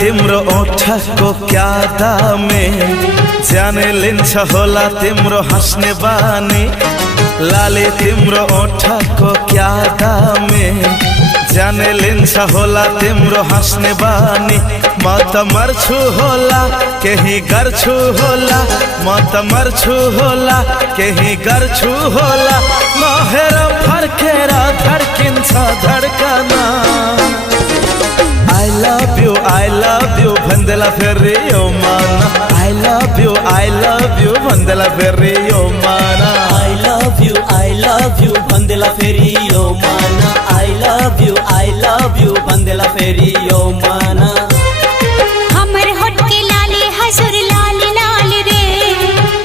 तिम्रो ओठको क्या दामे जाने लिन्छ होला तिम्रो हाँस्ने बानी। लाले तिम्रो ओठको क्या दामे जाने लिन्छ होला तिम्रो हाँस्ने बानी। म त मर्छु होला केही गर्छु होला, म त मर्छु होला केही गर्छु होला। नहेर फर्केर धड्किन्छ धड्कना। I love you भन्देला फेरि यो माना। I love you भन्देला फेरि यो माना। I love you भन्देला फेरि यो माना। I love you भन्देला फेरि यो माना। हमर होठ के लाली हसुर लाल लाल रे,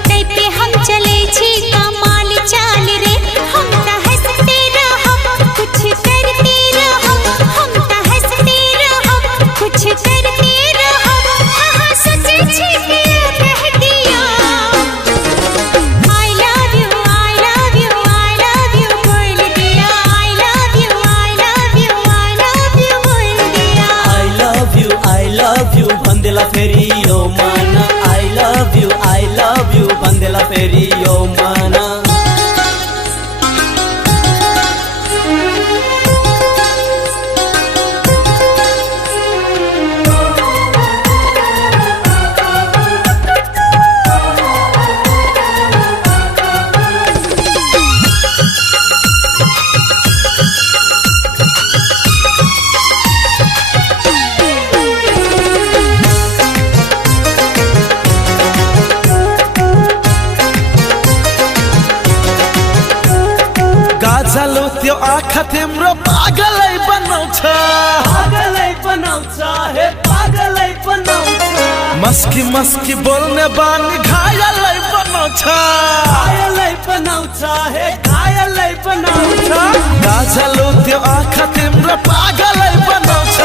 तै पे हम चले छी कमाल चाल रे। हम त हंसते रहब कुछ करते रहब, हम त हंसते रहब कुछ करते रहब। हाँ सोचे छी कि कह दिया I love you बोल दिया। I love you बोल दिया। I love you भन्देला फेरि यो माना। I love you भन्देला फेरि यो माना। गाजलो त्यो आँखा तिम्रो पागलै बनाउँछ, पागलै बनाउँछ हे पागलै बनाउँछ। मस्की मस्की बोल्ने बानी घायलै बनाउँछ, घायलै बनाउँछ हे घायलै बनाउँछ। गाजलो त्यो आँखा तिम्रो पागलै बनाउँछ,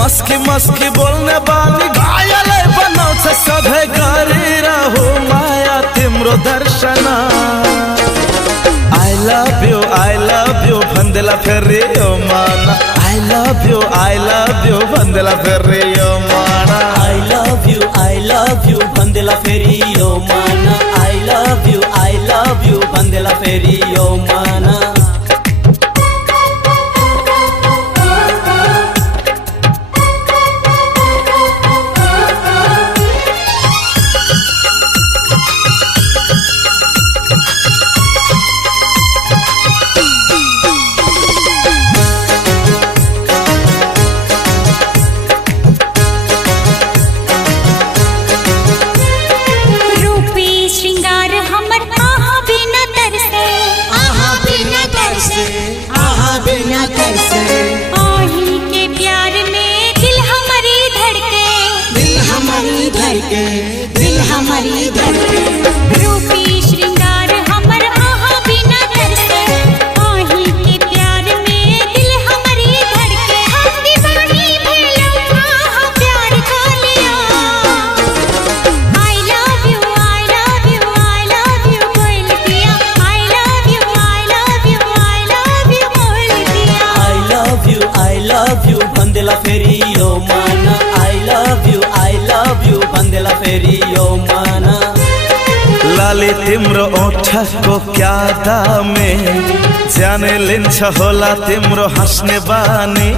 मस्की मस्की बोल्ने बानी घायलै बनाउँछ। सधैँ गरिरहु माया तिम्रो दर्शन। I love you भन्देला फेरि यो माना। I love you भन्देला फेरि यो माना। I love you भन्देला फेरि यो माना। I love you भन्देला फेरि यो माना। रूपी श्रृंगार हमर आहा बिना तरसे, आहा बिना तरसे, आहा बिना तरसे। आही के प्यार में दिल हमारी धड़के, दिल हमारी धड़के, दिल हमारी धड़के। रूपी श्रृंगार हमर आहा बिना तरसे, आही के प्यार में दिल हमारी धड़के। हम दीवानी भेलौ आहा प्यार का लिया। I love you बोल दिया। I love you बोल दिया। I love you भन्देला फेरि यो माना। I love you भन्देला फेरि यो माना। लाले तिम्रो ओठको क्या दामे जाने लिन्छ होला तिम्रो हाँस्ने बानी।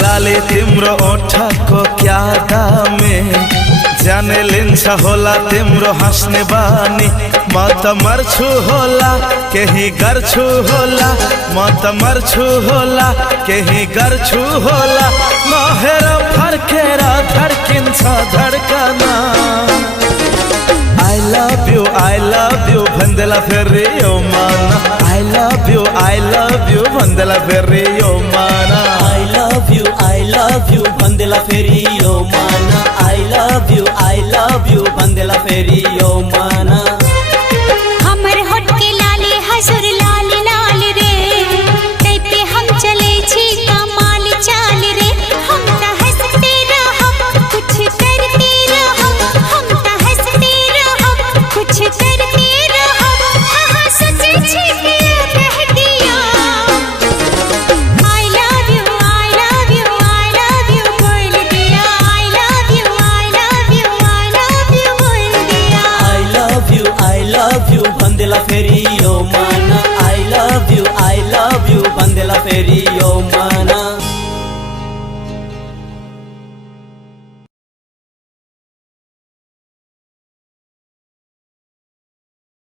लाले तिम्रो ओठको क्या दामे जाने लिन्छ होला तिम्रो हाँस्ने बानी। म त मर्छु होला केही गर्छु होला, म त मर्छु होला केही गर्छु होला। नहेर फर्केर धड्किन्छ धड्कना। I love you भन्देला फेरि यो माना। I love you भन्देला फेरि यो माना। I love you भन्देला फेरि